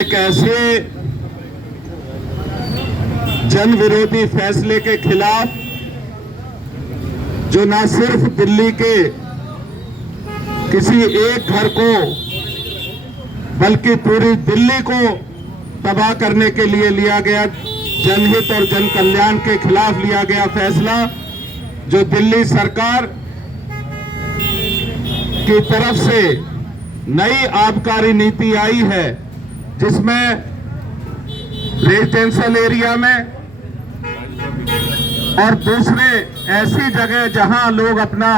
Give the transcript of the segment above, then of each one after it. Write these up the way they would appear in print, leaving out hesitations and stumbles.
एक ऐसे जन विरोधी फैसले के खिलाफ जो ना सिर्फ दिल्ली के किसी एक घर को बल्कि पूरी दिल्ली को तबाह करने के लिए लिया गया, जनहित और जन कल्याण के खिलाफ लिया गया फैसला, जो दिल्ली सरकार की तरफ से नई आबकारी नीति आई है, जिसमें रेजिडेंशियल एरिया में और दूसरे ऐसी जगह जहां लोग अपना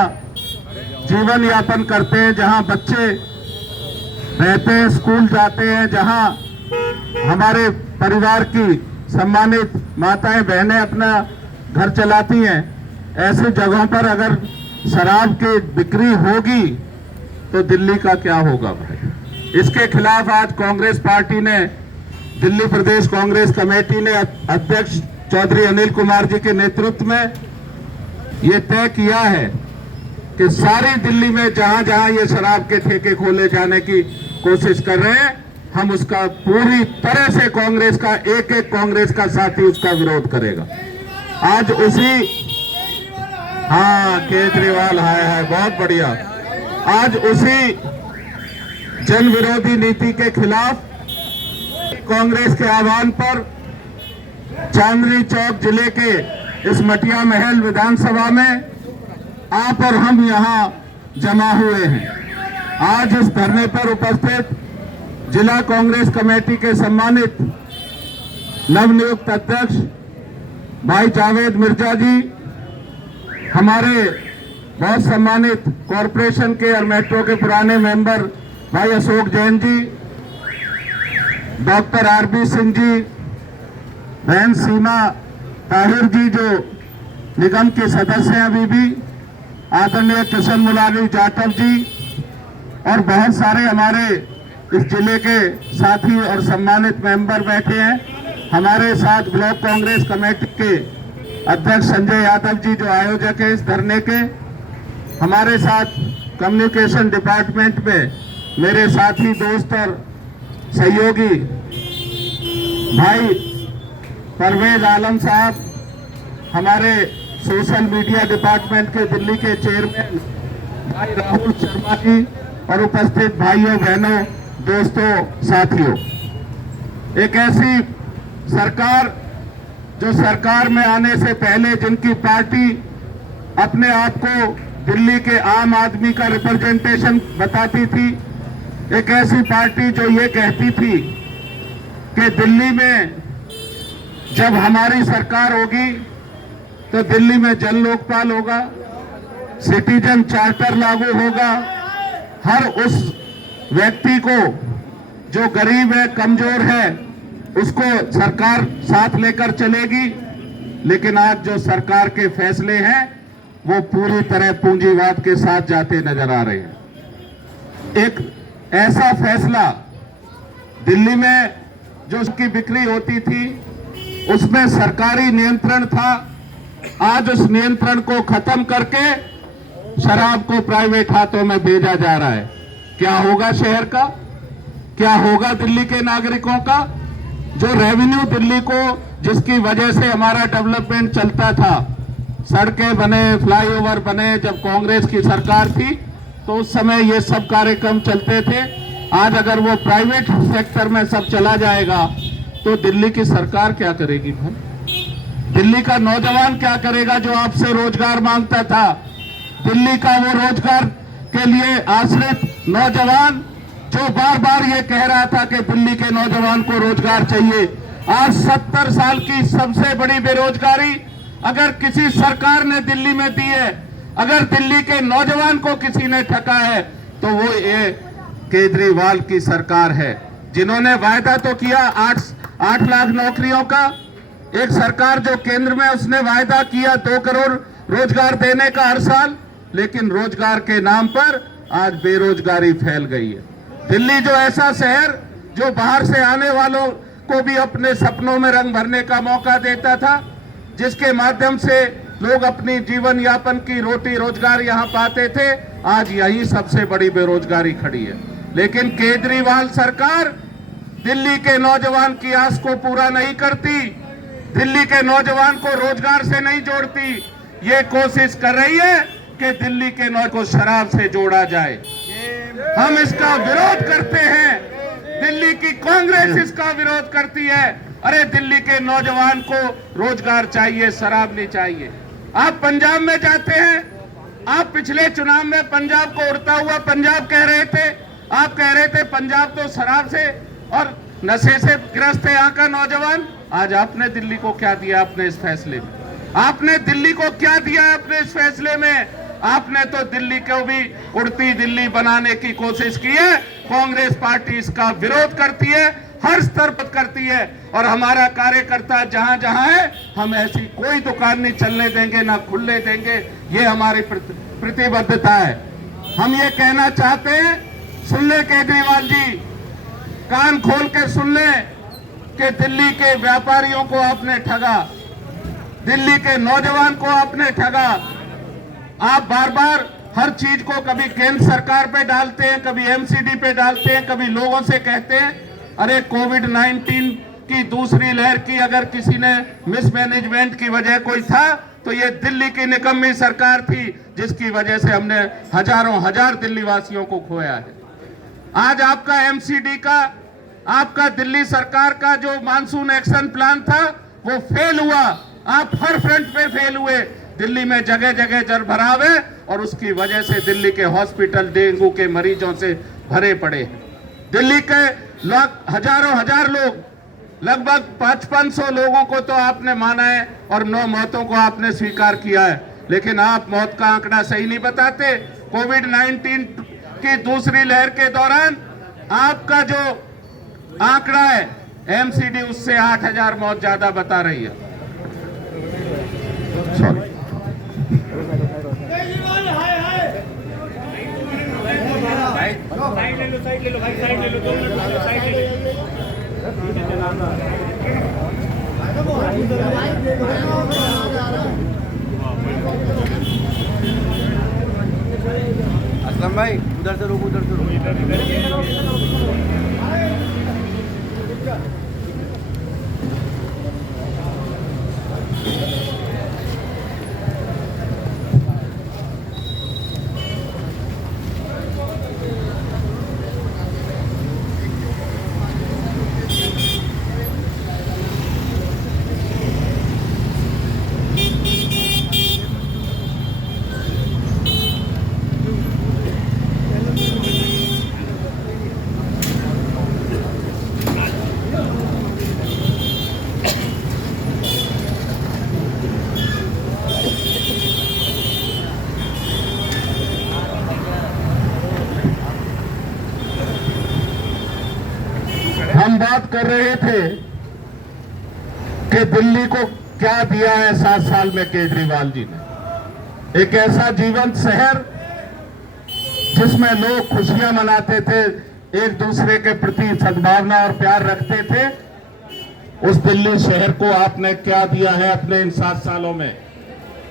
जीवन यापन करते हैं, जहां बच्चे रहते हैं, स्कूल जाते हैं, जहां हमारे परिवार की सम्मानित माताएं बहनें अपना घर चलाती हैं, ऐसी जगहों पर अगर शराब की बिक्री होगी तो दिल्ली का क्या होगा भाई। इसके खिलाफ आज कांग्रेस पार्टी ने, दिल्ली प्रदेश कांग्रेस कमेटी ने अध्यक्ष चौधरी अनिल कुमार जी के नेतृत्व में ये तय किया है कि सारी दिल्ली में जहां जहां ये शराब के ठेके खोले जाने की कोशिश कर रहे हैं, हम उसका पूरी तरह से कांग्रेस का एक एक कांग्रेस का साथी उसका विरोध करेगा। आज उसी, हाँ केजरीवाल है बहुत बढ़िया, आज उसी जन विरोधी नीति के खिलाफ कांग्रेस के आह्वान पर चांदनी चौक जिले के इस मटिया महल विधानसभा में आप और हम यहां जमा हुए हैं। आज इस धरने पर उपस्थित जिला कांग्रेस कमेटी के सम्मानित नवनियुक्त अध्यक्ष भाई जावेद मिर्जा जी, हमारे बहुत सम्मानित कॉरपोरेशन के और मेट्रो के पुराने मेंबर भाई अशोक जैन जी, डॉक्टर आरबी सिंह जी, बहन सीमा ताहिर जी जो निगम के सदस्य हैं अभी भी, आदरणीय किशन मुलानी जाटव जी और बहुत सारे हमारे इस जिले के साथी और सम्मानित मेंबर बैठे हैं। हमारे साथ ब्लॉक कांग्रेस कमेटी के अध्यक्ष संजय यादव जी जो आयोजक है इस धरने के, हमारे साथ कम्युनिकेशन डिपार्टमेंट में मेरे साथी दोस्त और सहयोगी भाई परवेज आलम साहब, हमारे सोशल मीडिया डिपार्टमेंट के दिल्ली के चेयरमैन भाई राहुल शर्मा जी और उपस्थित भाइयों बहनों दोस्तों साथियों, एक ऐसी सरकार जो सरकार में आने से पहले जिनकी पार्टी अपने आप को दिल्ली के आम आदमी का रिप्रेजेंटेशन बताती थी, एक ऐसी पार्टी जो ये कहती थी कि दिल्ली में जब हमारी सरकार होगी तो दिल्ली में जन लोकपाल होगा, सिटीजन चार्टर लागू होगा, हर उस व्यक्ति को जो गरीब है, कमजोर है, उसको सरकार साथ लेकर चलेगी। लेकिन आज जो सरकार के फैसले हैं वो पूरी तरह पूंजीवाद के साथ जाते नजर आ रहे हैं। एक ऐसा फैसला दिल्ली में जो उसकी बिक्री होती थी उसमें सरकारी नियंत्रण था, आज उस नियंत्रण को खत्म करके शराब को प्राइवेट हाथों में भेजा जा रहा है। क्या होगा शहर का, क्या होगा दिल्ली के नागरिकों का? जो रेवेन्यू दिल्ली को, जिसकी वजह से हमारा डेवलपमेंट चलता था, सड़कें बने, फ्लाईओवर बने, जब कांग्रेस की सरकार थी तो उस समय ये सब कार्यक्रम चलते थे। आज अगर वो प्राइवेट सेक्टर में सब चला जाएगा तो दिल्ली की सरकार क्या करेगी भाई? दिल्ली का नौजवान क्या करेगा जो आपसे रोजगार मांगता था? दिल्ली का वो रोजगार के लिए आश्रित नौजवान जो बार बार ये कह रहा था कि दिल्ली के नौजवान को रोजगार चाहिए, आज 70 साल की सबसे बड़ी बेरोजगारी अगर किसी सरकार ने दिल्ली में दी है, अगर दिल्ली के नौजवान को किसी ने ठगा है तो वो ये केजरीवाल की सरकार है, जिन्होंने वायदा तो किया 8 लाख नौकरियों का। एक सरकार जो केंद्र में, उसने वायदा किया 2 करोड़ रोजगार देने का हर साल, लेकिन रोजगार के नाम पर आज बेरोजगारी फैल गई है। दिल्ली जो ऐसा शहर जो बाहर से आने वालों को भी अपने सपनों में रंग भरने का मौका देता था, जिसके माध्यम से लोग अपनी जीवन यापन की रोटी रोजगार यहाँ पाते थे, आज यही सबसे बड़ी बेरोजगारी खड़ी है। लेकिन केजरीवाल सरकार दिल्ली के नौजवान की आस को पूरा नहीं करती, दिल्ली के नौजवान को रोजगार से नहीं जोड़ती, ये कोशिश कर रही है कि दिल्ली के नौजवान को शराब से जोड़ा जाए। हम इसका विरोध करते हैं, दिल्ली की कांग्रेस इसका विरोध करती है। अरे दिल्ली के नौजवान को रोजगार चाहिए, शराब नहीं चाहिए। आप पंजाब में जाते हैं, आप पिछले चुनाव में पंजाब को उड़ता हुआ पंजाब कह रहे थे, आप कह रहे थे पंजाब तो शराब से और नशे से ग्रस्त है यहाँ का नौजवान। आज आपने दिल्ली को क्या दिया अपने इस फैसले में? आपने दिल्ली को क्या दिया अपने इस फैसले में? आपने तो दिल्ली को भी उड़ती दिल्ली बनाने की कोशिश की है। कांग्रेस पार्टी इसका विरोध करती है, हर स्तर पर करती है, और हमारा कार्यकर्ता जहां जहां है, हम ऐसी कोई दुकान नहीं चलने देंगे, ना खुलने देंगे। ये हमारी प्रतिबद्धता है। हम ये कहना चाहते हैं, सुन ले केजरीवाल जी, कान खोल के सुन ले कि दिल्ली के व्यापारियों को आपने ठगा, दिल्ली के नौजवान को आपने ठगा। आप बार बार हर चीज को कभी केंद्र सरकार पे डालते हैं, कभी एमसीडी पे डालते हैं, कभी लोगों से कहते हैं। अरे कोविड-19 की दूसरी लहर की अगर किसी ने मिसमैनेजमेंट की वजह कोई था तो ये दिल्ली की निकम्मी सरकार थी, जिसकी वजह से हमने हजारों हजार दिल्ली वासियों को खोया है। आज आपका एमसीडी का, आपका दिल्ली सरकार का जो मानसून एक्शन प्लान था वो फेल हुआ। आप हर फ्रंट पे फेल हुए। दिल्ली में जगह जगह जल भराव है और उसकी वजह से दिल्ली के हॉस्पिटल डेंगू के मरीजों से भरे पड़े हैं। दिल्ली के हजारों हजार लोग, लगभग 500 लोगों को तो आपने माना है और 9 मौतों को आपने स्वीकार किया है, लेकिन आप मौत का आंकड़ा सही नहीं बताते। कोविड-19 की दूसरी लहर के दौरान आपका जो आंकड़ा है एमसीडी उससे 8000 मौत ज्यादा बता रही है। साइड ले लो भाई, साइड ले लो, 2 मिनट साइड ले लो। असलम भाई उधर से रोको, उधर से रोको। हम बात कर रहे थे कि दिल्ली को क्या दिया है 7 साल में केजरीवाल जी ने। एक ऐसा जीवंत शहर जिसमें लोग खुशियां मनाते थे, एक दूसरे के प्रति सद्भावना और प्यार रखते थे। उस दिल्ली शहर को आपने क्या दिया है अपने इन 7 सालों में?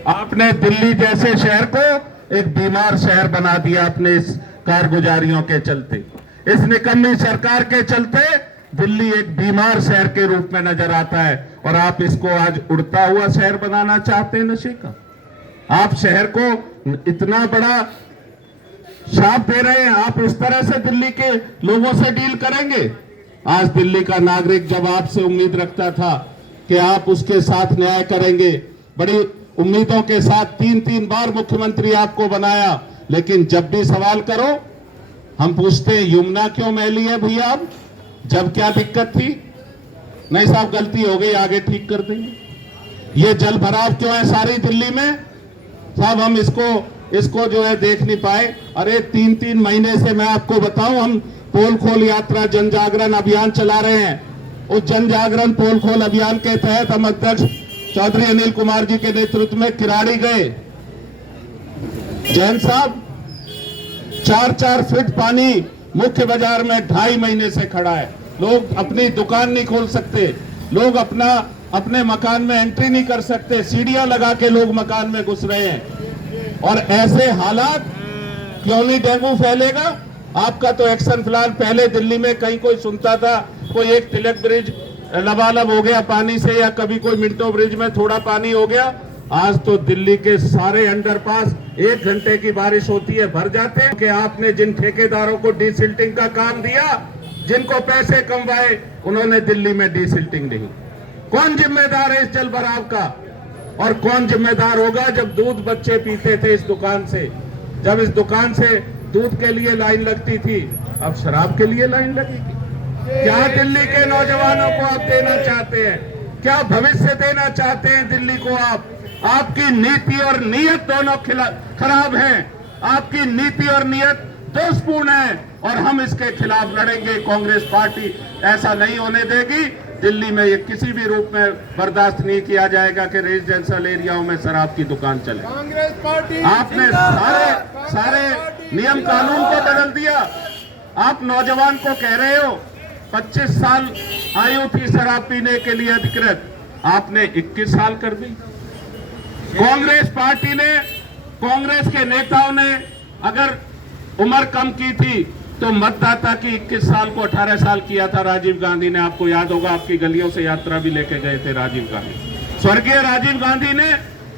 आपने दिल्ली जैसे शहर को एक बीमार शहर बना दिया अपने इस कारगुजारियों के चलते। इस निकम्मी सरकार के चलते दिल्ली एक बीमार शहर के रूप में नजर आता है, और आप इसको आज उड़ता हुआ शहर बनाना चाहते हैं नशे का। आप शहर को इतना बड़ा शाप दे रहे हैं। आप इस तरह से दिल्ली के लोगों से डील करेंगे? आज दिल्ली का नागरिक जब आपसे उम्मीद रखता था कि आप उसके साथ न्याय करेंगे, बड़ी उम्मीदों के साथ 3-3 बार मुख्यमंत्री आपको बनाया, लेकिन जब भी सवाल करो हम पूछते हैं यमुना क्यों मैली है भैया? अब जब क्या दिक्कत थी? नहीं साहब गलती हो गई, आगे ठीक कर देंगे। ये जल भराव क्यों है सारी दिल्ली में? साहब हम इसको जो है देख नहीं पाए। अरे 3-3 महीने से मैं आपको बताऊं, हम पोल खोल यात्रा जन जागरण अभियान चला रहे हैं। उस जन जागरण पोल खोल अभियान के तहत हम अध्यक्ष चौधरी अनिल कुमार जी के नेतृत्व में किराड़ी गए। जैन साहब 4-4 फीट पानी मुख्य बाजार में 2.5 महीने से खड़ा है। लोग अपनी दुकान नहीं खोल सकते, लोग अपने मकान में एंट्री नहीं कर सकते, सीढ़ियां लगा के लोग मकान में घुस रहे हैं। और ऐसे हालात क्यों नहीं डेंगू फैलेगा? आपका तो एक्शन प्लान पहले दिल्ली में कहीं कोई सुनता था कोई एक तिलक ब्रिज लबालब हो गया पानी से, या कभी कोई मिंटो ब्रिज में थोड़ा पानी हो गया। आज तो दिल्ली के सारे अंडरपास 1 घंटे की बारिश होती है भर जाते हैं। कि आपने जिन ठेकेदारों को डीसिल्टिंग का काम दिया, जिनको पैसे कमवाए, उन्होंने दिल्ली में डीसिल्टिंग नहीं। कौन जिम्मेदार है इस जल भराव का? और कौन जिम्मेदार होगा जब दूध बच्चे पीते थे इस दुकान से, जब इस दुकान से दूध के लिए लाइन लगती थी, अब शराब के लिए लाइन लगेगी। क्या दिल्ली के नौजवानों को आप देना चाहते हैं? क्या भविष्य देना चाहते हैं दिल्ली को आप? आपकी नीति और नीयत दोनों खराब हैं। आपकी नीति और नीयत दोषपूर्ण है और हम इसके खिलाफ लड़ेंगे। कांग्रेस पार्टी ऐसा नहीं होने देगी। दिल्ली में ये किसी भी रूप में बर्दाश्त नहीं किया जाएगा कि रेजिडेंशियल एरियाओं में शराब की दुकान चले। कांग्रेस पार्टी आपने सारे नियम कानून को बदल दिया। आप नौजवान को कह रहे हो 25 साल आयु थी शराब पीने के लिए अधिकृत, आपने 21 साल कर दी। कांग्रेस पार्टी ने, कांग्रेस के नेताओं ने अगर उम्र कम की थी तो मतदाता की 21 साल को 18 साल किया था राजीव गांधी ने। आपको याद होगा, आपकी गलियों से यात्रा भी लेके गए थे राजीव गांधी। स्वर्गीय राजीव गांधी ने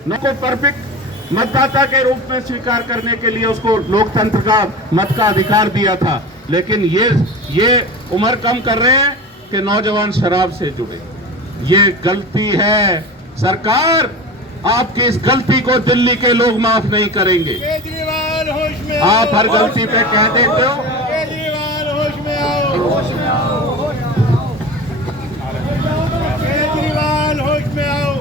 को परफेक्ट मतदाता के रूप में स्वीकार करने के लिए उसको लोकतंत्र का मत का अधिकार दिया था। लेकिन ये उम्र कम कर रहे हैं कि नौजवान शराब से जुड़े। ये गलती है। सरकार, आपकी इस गलती को दिल्ली के लोग माफ नहीं करेंगे। केजरीवाल होश में आप हर गलती पे कह देते हो। केजरीवाल होश में आओ, केजरीवाल होश में आओ।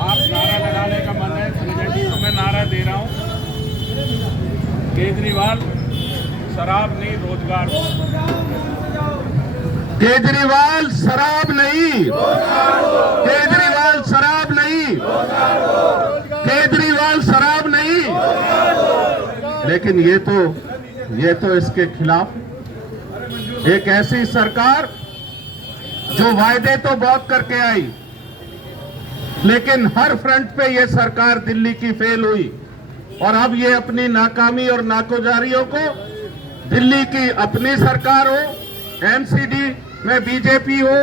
आप नारा लगाने का मन है संजय जी, तो मैं नारा दे रहा हूँ। केजरीवाल शराब नहीं, रोजगार। केजरीवाल शराब नहीं, केजरीवाल शराब नहीं, केजरीवाल शराब नहीं। लेकिन ये तो इसके खिलाफ एक ऐसी सरकार जो वायदे तो बहुत करके आई, लेकिन हर फ्रंट पे ये सरकार दिल्ली की फेल हुई। और अब ये अपनी नाकामी और नागुजारियों को, दिल्ली की अपनी सरकार हो, एमसीडी में बीजेपी हो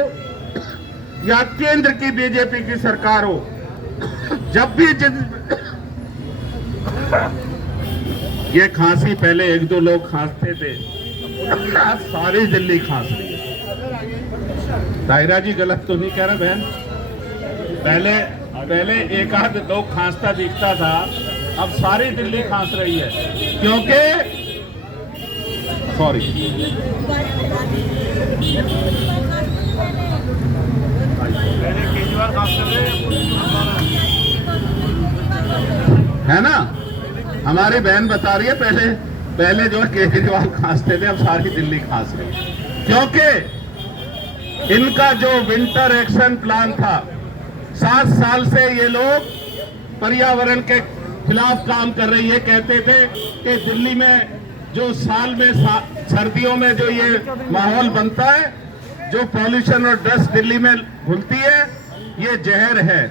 या केंद्र की बीजेपी की सरकार हो, जब भी ये खांसी पहले 1-2 लोग खांसते थे, आज सारी दिल्ली खांस रही है। ताहिरा जी गलत तो नहीं कह रहा बहन? पहले 1-आध लोग खांसता दिखता था, अब सारी दिल्ली खांस रही है। क्योंकि सॉरी, केजरीवाल खास कर रहे है ना? हमारी बहन बता रही है पहले जो केजरीवाल खांसते थे, अब सारी दिल्ली खांस रही है। क्योंकि इनका जो विंटर एक्शन प्लान था, 7 साल से ये लोग पर्यावरण के खिलाफ काम कर रही है। कहते थे कि दिल्ली में जो साल में सर्दियों में जो ये माहौल बनता है, जो पॉल्यूशन और डस्ट दिल्ली में घुलती है, ये जहर है।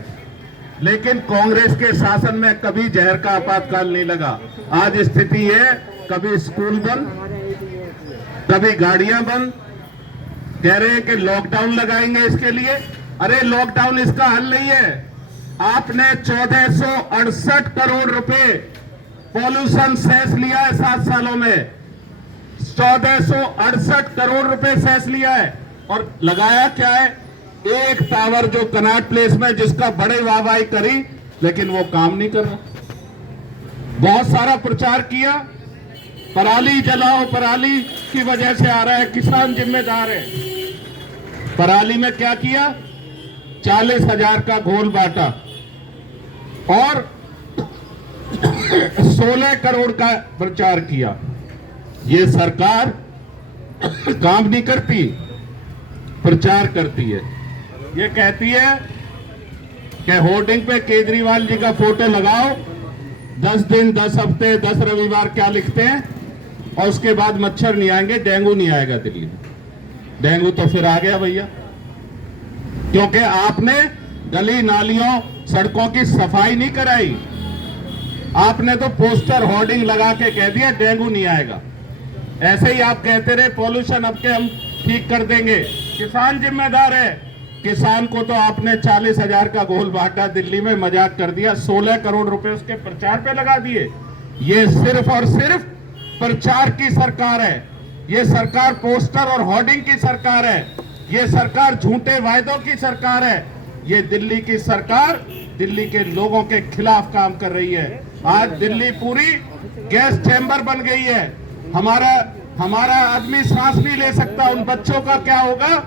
लेकिन कांग्रेस के शासन में कभी जहर का आपातकाल नहीं लगा। आज स्थिति है, कभी स्कूल बंद, कभी गाड़ियां बंद। कह रहे हैं कि लॉकडाउन लगाएंगे इसके लिए। अरे लॉकडाउन इसका हल नहीं है। आपने 1468 करोड़ रुपए पॉल्यूशन सेस लिया है 7 सालों में। 1468 करोड़ रुपए सेस लिया है और लगाया क्या है? एक टावर जो कनॉट प्लेस में, जिसका बड़े वाहवाही करी, लेकिन वो काम नहीं कर रहा। बहुत सारा प्रचार किया, पराली जलाओ, पराली की वजह से आ रहा है, किसान जिम्मेदार है। पराली में क्या किया? 40,000 का घोल बांटा और 16 करोड़ का प्रचार किया। ये सरकार काम नहीं करती, प्रचार करती है। ये कहती है कि होर्डिंग पे केजरीवाल जी का फोटो लगाओ, 10 दिन, 10 हफ्ते, 10 रविवार क्या लिखते हैं, और उसके बाद मच्छर नहीं आएंगे, डेंगू नहीं आएगा दिल्ली में। डेंगू तो फिर आ गया भैया, क्योंकि आपने गली नालियों सड़कों की सफाई नहीं कराई। आपने तो पोस्टर होर्डिंग लगा के कह दिया डेंगू नहीं आएगा। ऐसे ही आप कहते रहे पॉल्यूशन, अब के हम ठीक कर देंगे। किसान जिम्मेदार है। किसान को तो आपने 40,000 का गोल बांटा, दिल्ली में मजाक कर दिया, 16 करोड़ रुपए उसके प्रचार पे लगा दिए। ये सिर्फ और सिर्फ प्रचार की सरकार है। ये सरकार पोस्टर और होर्डिंग की सरकार है। ये सरकार झूठे वायदों की सरकार है। ये दिल्ली की सरकार दिल्ली के लोगों के खिलाफ काम कर रही है। आज दिल्ली पूरी गैस चैम्बर बन गई है। हमारा आदमी सांस नहीं ले सकता। उन बच्चों का क्या होगा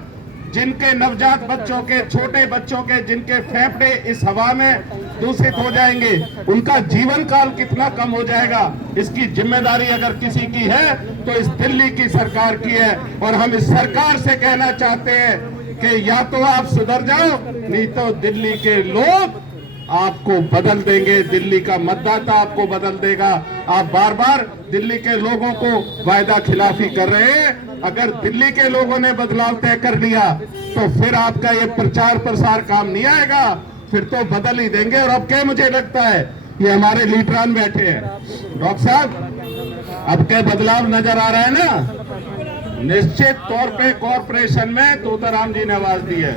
जिनके नवजात बच्चों के, छोटे बच्चों के, जिनके फेफड़े इस हवा में दूषित हो जाएंगे, उनका जीवन काल कितना कम हो जाएगा। इसकी जिम्मेदारी अगर किसी की है तो इस दिल्ली की सरकार की है। और हम इस सरकार से कहना चाहते हैं कि या तो आप सुधर जाओ, नहीं तो दिल्ली के लोग आपको बदल देंगे। दिल्ली का मतदाता आपको बदल देगा। आप बार बार दिल्ली के लोगों को वायदा खिलाफी कर रहे हैं। अगर दिल्ली के लोगों ने बदलाव तय कर लिया तो फिर आपका ये प्रचार प्रसार काम नहीं आएगा, फिर तो बदल ही देंगे। और अब क्या मुझे लगता है ये हमारे लीडरान बैठे हैं, डॉक्टर साहब, अब क्या बदलाव नजर आ रहा है ना। निश्चित तौर पे कॉरपोरेशन में तोताराम जी ने आवाज दी है,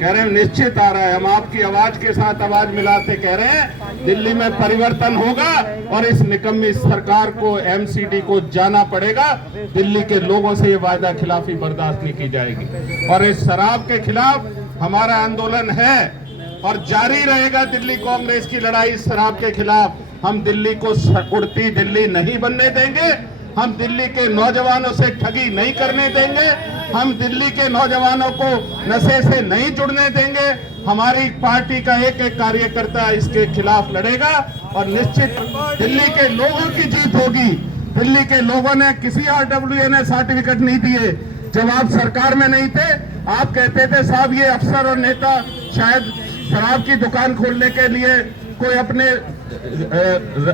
कह रहे हैं निश्चित आ रहा है। हम आपकी आवाज के साथ आवाज मिलाते कह रहे हैं दिल्ली में परिवर्तन होगा और इस निकम्मी सरकार को, एमसीडी को जाना पड़ेगा। दिल्ली के लोगों से ये वायदा खिलाफी बर्दाश्त नहीं की जाएगी। और इस शराब के खिलाफ हमारा आंदोलन है और जारी रहेगा। दिल्ली कांग्रेस की लड़ाई इस शराब के खिलाफ। हम दिल्ली को उड़ती दिल्ली नहीं बनने देंगे। हम दिल्ली के नौजवानों से ठगी नहीं करने देंगे। हम दिल्ली के नौजवानों को नशे से नहीं जुड़ने देंगे। हमारी पार्टी का एक एक कार्यकर्ता इसके खिलाफ लड़ेगा और निश्चित दिल्ली के लोगों की जीत होगी। दिल्ली के लोगों ने किसी आरडब्ल्यूए ने सर्टिफिकेट नहीं दिए। जब आप सरकार में नहीं थे, आप कहते थे साहब ये अफसर और नेता शायद शराब की दुकान खोलने के लिए कोई अपने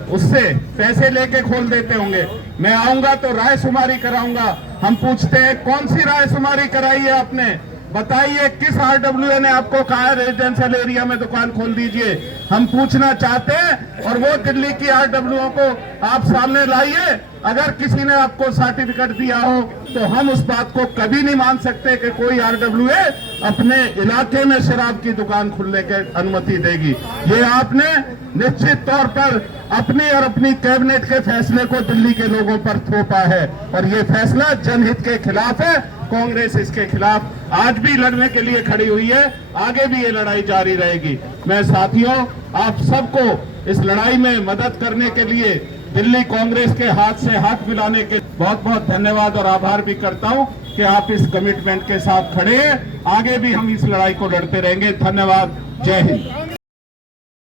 उससे पैसे लेके खोल देते होंगे। मैं आऊंगा तो राय शुमारी कराऊंगा। हम पूछते हैं कौन सी राय शुमारी कराई है आपने? बताइए किस आरडब्ल्यूए ने आपको कहा है रेजिडेंशियल एरिया में दुकान खोल दीजिए? हम पूछना चाहते हैं और वो दिल्ली की आरडब्ल्यूओ को आप सामने लाइए। अगर किसी ने आपको सर्टिफिकेट दिया हो तो हम उस बात को कभी नहीं मान सकते कि कोई आरडब्ल्यूए अपने इलाके में शराब की दुकान खुलने की अनुमति देगी। ये आपने निश्चित तौर पर अपनी और अपनी कैबिनेट के फैसले को दिल्ली के लोगों पर थोपा है और ये फैसला जनहित के खिलाफ है। कांग्रेस इसके खिलाफ आज भी लड़ने के लिए खड़ी हुई है, आगे भी ये लड़ाई जारी रहेगी। मैं साथियों आप सबको इस लड़ाई में मदद करने के लिए दिल्ली कांग्रेस के हाथ से हाथ मिलाने के बहुत बहुत धन्यवाद और आभार भी करता हूं कि आप इस कमिटमेंट के साथ खड़े हैं। आगे भी हम इस लड़ाई को लड़ते रहेंगे। धन्यवाद। जय हिंद।